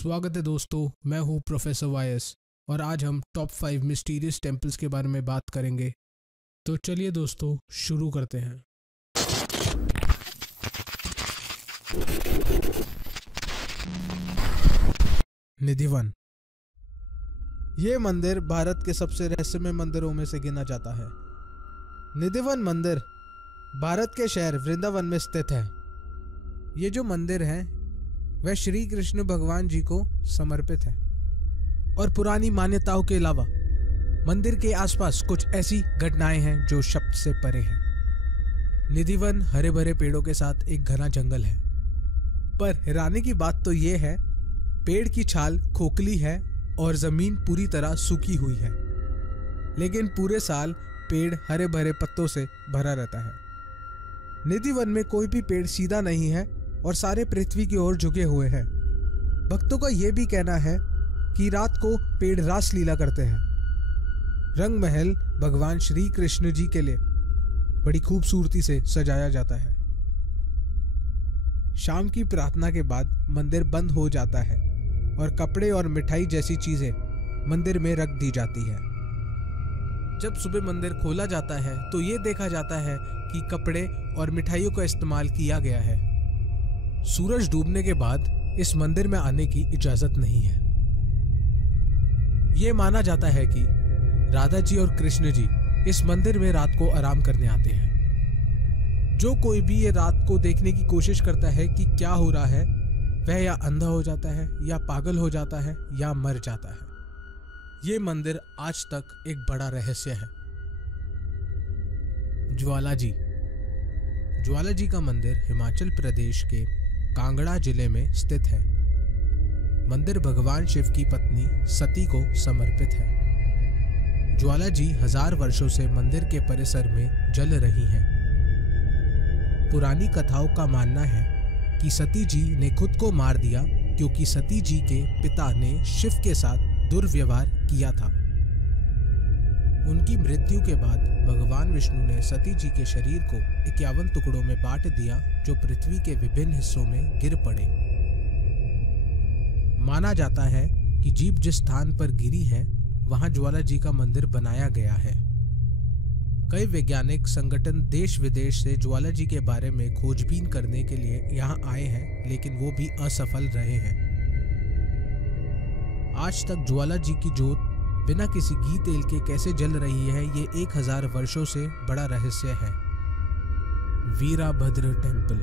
स्वागत है दोस्तों, मैं हूँ प्रोफेसर वायस और आज हम टॉप 5 मिस्टीरियस टेम्पल्स के बारे में बात करेंगे। तो चलिए दोस्तों शुरू करते हैं। निधिवन। ये मंदिर भारत के सबसे रहस्यमय मंदिरों में से गिना जाता है। निधिवन मंदिर भारत के शहर वृंदावन में स्थित है। ये जो मंदिर है वह श्री कृष्ण भगवान जी को समर्पित है और पुरानी मान्यताओं के अलावा मंदिर के आसपास कुछ ऐसी घटनाएं हैं जो शब्द से परे हैं। निधिवन हरे भरे पेड़ों के साथ एक घना जंगल है, पर हैरानी की बात तो यह है पेड़ की छाल खोखली है और जमीन पूरी तरह सूखी हुई है, लेकिन पूरे साल पेड़ हरे भरे पत्तों से भरा रहता है। निधिवन में कोई भी पेड़ सीधा नहीं है और सारे पृथ्वी की ओर झुके हुए हैं। भक्तों का यह भी कहना है कि रात को पेड़ रास लीला करते हैं। रंग महल भगवान श्री कृष्ण जी के लिए बड़ी खूबसूरती से सजाया जाता है। शाम की प्रार्थना के बाद मंदिर बंद हो जाता है और कपड़े और मिठाई जैसी चीजें मंदिर में रख दी जाती है। जब सुबह मंदिर खोला जाता है तो ये देखा जाता है कि कपड़े और मिठाइयों का इस्तेमाल किया गया है। सूरज डूबने के बाद इस मंदिर में आने की इजाजत नहीं है। यह माना जाता है कि राधा जी और कृष्ण जी इस मंदिर में रात को आराम करने आते हैं। जो कोई भी ये रात को देखने की कोशिश करता है कि क्या हो रहा है, वह या अंधा हो जाता है या पागल हो जाता है या मर जाता है। ये मंदिर आज तक एक बड़ा रहस्य है। ज्वाला जी का मंदिर हिमाचल प्रदेश के कांगड़ा जिले में स्थित है। मंदिर भगवान शिव की पत्नी सती को समर्पित है। ज्वाला जी 1000 वर्षों से मंदिर के परिसर में जल रही हैं। पुरानी कथाओं का मानना है कि सती जी ने खुद को मार दिया क्योंकि सती जी के पिता ने शिव के साथ दुर्व्यवहार किया था। उनकी मृत्यु के बाद भगवान विष्णु ने सती जी के शरीर को 51 टुकड़ों में बांट दिया जो पृथ्वी के विभिन्न हिस्सों में गिर पड़े। माना जाता है कि जीभ जिस स्थान पर गिरी है वहां ज्वाला जी का मंदिर बनाया गया है। कई वैज्ञानिक संगठन देश विदेश से ज्वाला जी के बारे में खोजबीन करने के लिए यहां आए हैं, लेकिन वो भी असफल रहे हैं। आज तक ज्वाला जी की जोत बिना किसी घी तेल के कैसे जल रही है, ये 1000 वर्षों से बड़ा रहस्य है। वीरभद्र टेम्पल।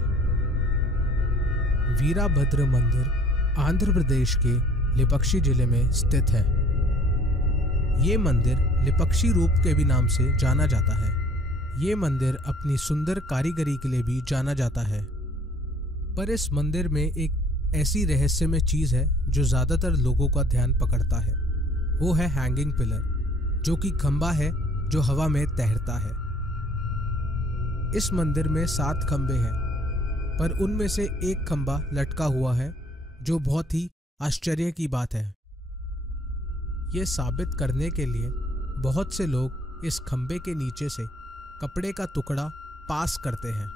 वीरभद्र मंदिर आंध्र प्रदेश के लिपक्षी जिले में स्थित है। ये मंदिर लिपक्षी रूप के भी नाम से जाना जाता है। ये मंदिर अपनी सुंदर कारीगरी के लिए भी जाना जाता है, पर इस मंदिर में एक ऐसी रहस्यमय चीज है जो ज्यादातर लोगों का ध्यान पकड़ता है। वो है हैंगिंग पिलर, जो कि खंबा है जो हवा में तैरता है। इस मंदिर में 7 खंबे हैं, पर उनमें से एक खंबा लटका हुआ है, जो बहुत ही आश्चर्य की बात है। ये साबित करने के लिए बहुत से लोग इस खंबे के नीचे से कपड़े का टुकड़ा पास करते हैं।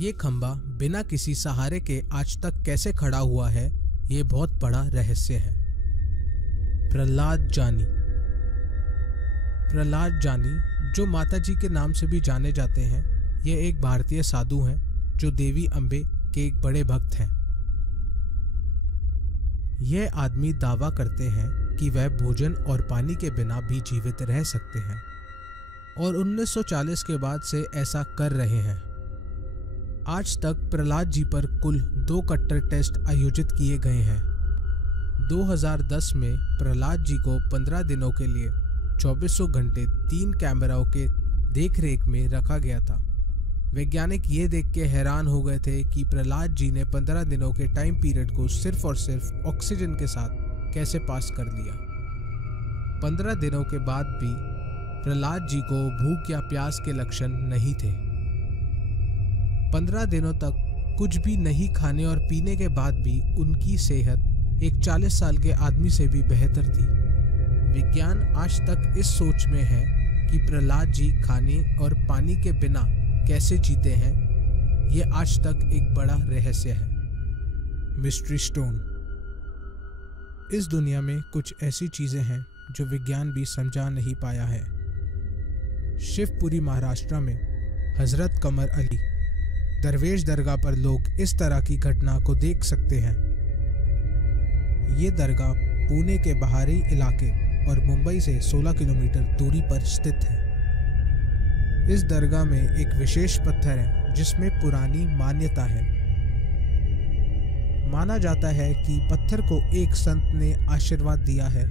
ये खंबा बिना किसी सहारे के आज तक कैसे खड़ा हुआ है, ये बहुत बड़ा रहस्य है। प्रहलाद जानी जो माता जी के नाम से भी जाने जाते हैं, ये एक भारतीय साधु हैं जो देवी अम्बे के एक बड़े भक्त हैं। यह आदमी दावा करते हैं कि वह भोजन और पानी के बिना भी जीवित रह सकते हैं और 1940 के बाद से ऐसा कर रहे हैं। आज तक प्रहलाद जी पर कुल 2 कट्टर टेस्ट आयोजित किए गए हैं। 2010 में प्रहलाद जी को 15 दिनों के लिए 2400 घंटे 3 कैमराओं के देखरेख में रखा गया था। वैज्ञानिक ये देख के हैरान हो गए थे कि प्रहलाद जी ने 15 दिनों के टाइम पीरियड को सिर्फ और सिर्फ ऑक्सीजन के साथ कैसे पास कर लिया। 15 दिनों के बाद भी प्रहलाद जी को भूख या प्यास के लक्षण नहीं थे। 15 दिनों तक कुछ भी नहीं खाने और पीने के बाद भी उनकी सेहत एक 40 साल के आदमी से भी बेहतर थी। विज्ञान आज तक इस सोच में है कि प्रहलाद जी खाने और पानी के बिना कैसे जीते हैं, ये आज तक एक बड़ा रहस्य है। Mystery stone. इस दुनिया में कुछ ऐसी चीजें हैं जो विज्ञान भी समझा नहीं पाया है। शिवपुरी महाराष्ट्र में हजरत कमर अली दरवेश दरगाह पर लोग इस तरह की घटना को देख सकते हैं। ये दरगाह पुणे के बाहरी इलाके और मुंबई से 16 किलोमीटर दूरी पर स्थित है। इस दरगाह में एक विशेष पत्थर है जिसमें पुरानी मान्यता है। माना जाता है कि पत्थर को एक संत ने आशीर्वाद दिया है।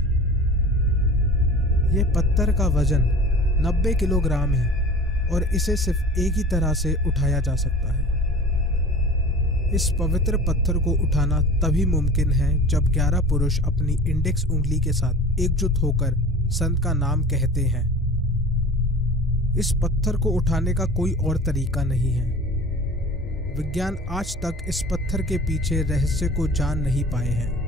यह पत्थर का वजन 90 किलोग्राम है और इसे सिर्फ एक ही तरह से उठाया जा सकता है। इस पवित्र पत्थर को उठाना तभी मुमकिन है जब 11 पुरुष अपनी इंडेक्स उंगली के साथ एकजुट होकर संत का नाम कहते हैं। इस पत्थर को उठाने का कोई और तरीका नहीं है। विज्ञान आज तक इस पत्थर के पीछे रहस्य को जान नहीं पाए हैं।